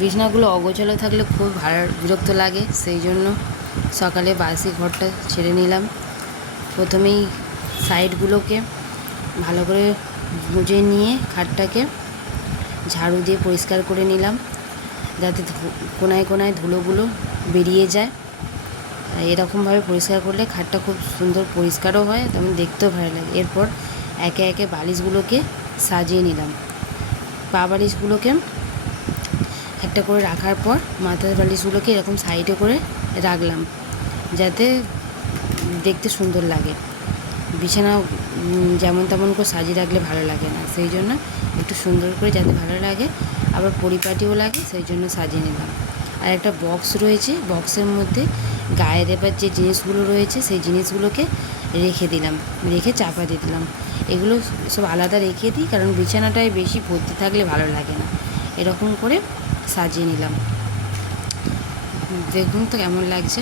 বিছানাগুলো অগোছালো থাকলে খুব বিরক্ত লাগে, সেই জন্য সকালে বাসি ঘরটা ছেড়ে নিলাম। প্রথমেই সাইডগুলোকে ভালো করে মুছে নিয়ে খাটটাকে ঝাড়ু দিয়ে পরিষ্কার করে নিলাম, যাতে কোনায় কোনায় ধুলোগুলো বেরিয়ে যায়। এরকমভাবে পরিষ্কার করলে খাটটা খুব সুন্দর পরিষ্কারও হয়, তেমন দেখতেও ভালো লাগে। এরপর একে একে বালিশগুলোকে সাজিয়ে নিলাম। পা বালিশগুলোকে একটা করে রাখার পর মাথার বালিশগুলোকে এরকম সাইডে করে রাখলাম, যাতে দেখতে সুন্দর লাগে। বিছানা যেমন তেমন করে সাজিয়ে রাখলে ভালো লাগে না, সেই জন্য একটু সুন্দর করে যাতে ভালো লাগে, আবার পরিপাটিও লাগে, সেই জন্য সাজিয়ে নিলাম। আর একটা বক্স রয়েছে, বক্সের মধ্যে গায়ে দেবার যে জিনিসগুলো রয়েছে সেই জিনিসগুলোকে রেখে দিলাম, রেখে চাপা দিয়ে দিলাম। এগুলো সব আলাদা রেখে দিই, কারণ বিছানাটায় বেশি ভর্তি থাকলে ভালো লাগে না। এরকম করে সাজিয়ে নিলাম। দেখুন তো কেমন লাগছে।